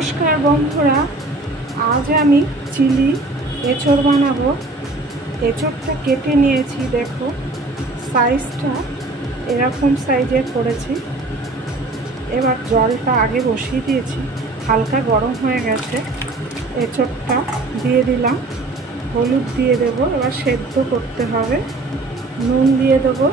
নমস্কার বন্ধুরা, আজ আমি চিলি এঁচড় বানাবো। এঁচড়টা কেটে নিয়েছি, দেখো সাইজটা এরকম সাইজের করেছি। এবার জলটা আগে বসিয়ে দিয়েছি, হালকা গরম হয়ে গেছে। এঁচড়টা দিয়ে দিলাম, হলুদ দিয়ে দেবো, এবার সেদ্ধ করতে হবে। নুন দিয়ে দেবো।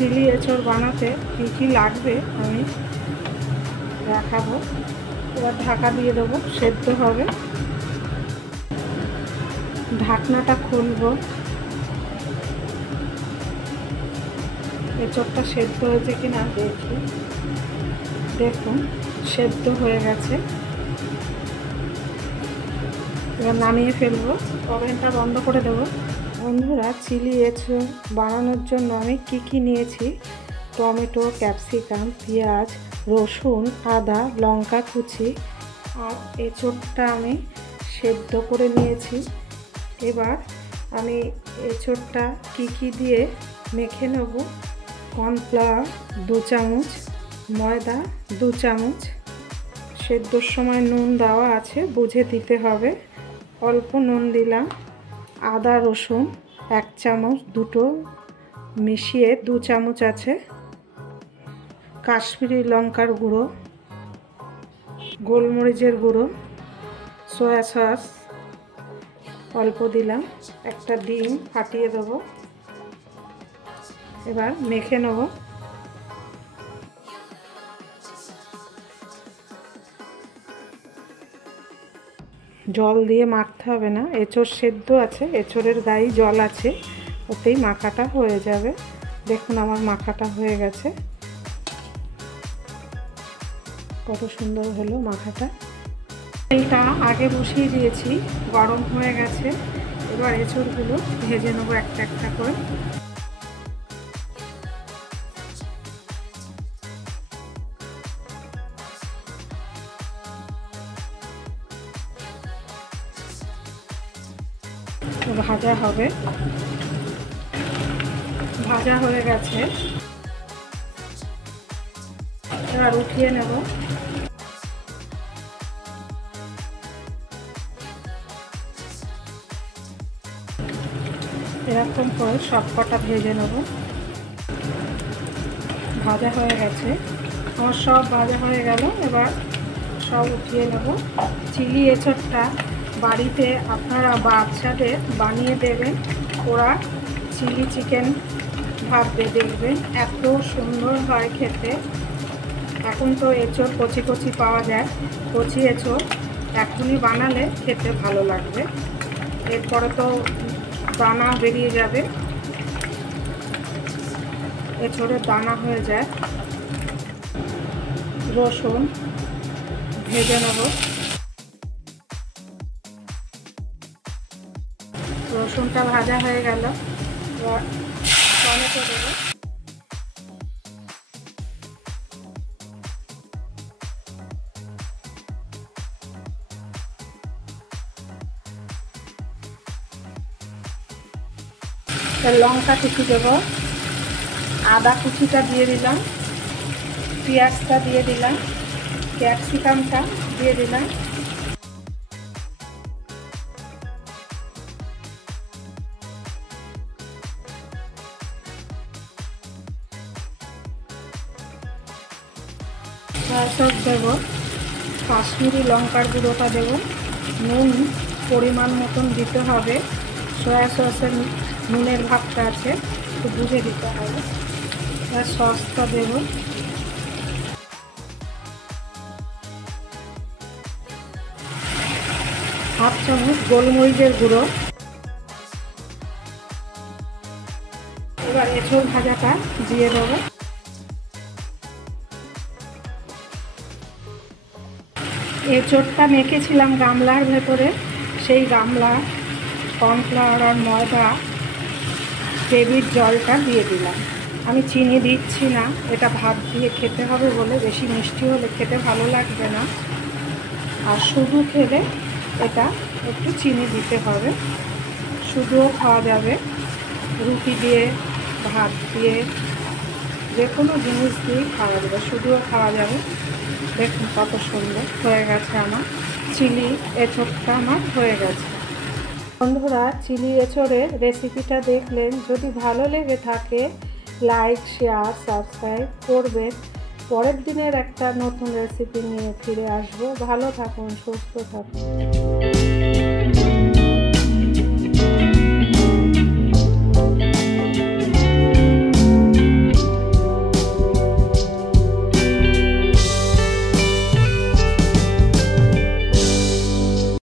চিলি এঁচড় বানাতে কী কী লাগবে আমি দেখাবো। এবার ঢাকা দিয়ে দেবো, সেদ্ধ হবে। ঢাকনাটা খুলবো, এঁচড়টা সেদ্ধ হয়েছে কিনা দেখি। দেখুন সেদ্ধ হয়ে গেছে। এবার নামিয়ে ফেলবো, ওভেনটা বন্ধ করে দেবো। বন্ধুরা, চিলি এঁচড় বানানোর জন্য আমি কী নিয়েছি: টমেটো, ক্যাপসিকাম, পেঁয়াজ, রসুন, আদা, লঙ্কা কুচি, আর এঁচড়টা আমি সেদ্ধ করে নিয়েছি। এবার আমি এঁচড়টা কী দিয়ে মেখে নেব: কর্নফ্লাওয়ার 2 চামচ, ময়দা 2 চামচ, সেদ্ধর সময় নুন দেওয়া আছে, বুঝে দিতে হবে, অল্প নুন দিলাম। আদা রসুন 1 চামচ, দুটো মিশিয়ে 2 চামচ আছে। কাশ্মীরি লঙ্কার গুঁড়ো, গোলমরিচের গুঁড়ো, সয়া সস অল্প দিলাম। একটা ডিম ফাটিয়ে দেবো। এবার মেখে নেব। জল দিয়ে মাখতে হবে না, এঁচড় সেদ্ধ আছে, এঁচড়ের গায়ে জল আছে, ওতেই মাখাটা হয়ে যাবে। দেখুন আমার মাখাটা হয়ে গেছে, কত সুন্দর হলো মাখাটা। তেলটা আগে বসিয়ে দিয়েছি, গরম হয়ে গেছে। এবার এঁচড়গুলো ভেজে নেবো একটা একটা করে। ভাজা হবে, ভাজা হয়ে গেছে। এবার উঠিয়ে নেব। এরকম করে সব কটা ভেজে নেব। ভাজা হয়ে গেছে আমার, সব ভাজা হয়ে গেল। এবার সব উঠিয়ে নেব। চিলি এঁচড়টা বাড়িতে আপনারা বাচ্চাদের বানিয়ে দেবেন, ওরা চিলি চিকেন ভাববে, দেখবেন এত সুন্দর হয় খেতে। এখন তো এঁচড় কচি কচি পাওয়া যায়, কচি এঁচড় এখনই বানালে খেতে ভালো লাগবে। এরপরে তো দানা বেরিয়ে যাবে, এঁচড়ের দানা হয়ে যায়। রসুন ভেজে নেব। রসুনটা ভাজা হয়ে গেল। এবার টমেটো দেবো। লঙ্কা কুচি দেবো, আদা কুচিটা দিয়ে দিলাম, পেঁয়াজটা দিয়ে দিলাম, ক্যাপসিকামটা দিয়ে দিলাম। সয়া সস দেবো, কাশ্মীরি লঙ্কার গুঁড়োটা দেবো। নুন পরিমাণ মতন দিতে হবে, সয়া সসের নুনের ভাগটা আছে, একটু বুঝে দিতে হবে। এবার সসটা দেবো। হাফ চামচ গোলমরিচের গুঁড়ো। এবার এঁচড় ভাজাটা দিয়ে দেবো। এঁচড়টা মেখেছিলাম গামলার ভেতরে, সেই গামলা কর্নফ্লাওয়ার আর ময়দা গ্রেভির জলটা দিয়ে দিলাম। আমি চিনি দিচ্ছি না, এটা ভাত দিয়ে খেতে হবে বলে, বেশি মিষ্টি হলে খেতে ভালো লাগবে না। আর শুধু খেলে এটা একটু চিনি দিতে হবে, শুধুও খাওয়া যাবে, রুটি দিয়ে, ভাত দিয়ে, যে কোনো জিনিস দিয়েই খাওয়া যাবে, শুধুও খাওয়া যাবে। দেখুন কত সুন্দর হয়ে গেছে আমার চিলি এঁচোড়টা, আমার হয়ে গেছে। বন্ধুরা, চিলি এঁচোড়ের রেসিপিটা দেখলেন, যদি ভালো লেগে থাকে লাইক, শেয়ার, সাবস্ক্রাইব করবেন। পরের দিনের একটা নতুন রেসিপি নিয়ে ফিরে আসবো। ভালো থাকুন, সুস্থ থাকুন।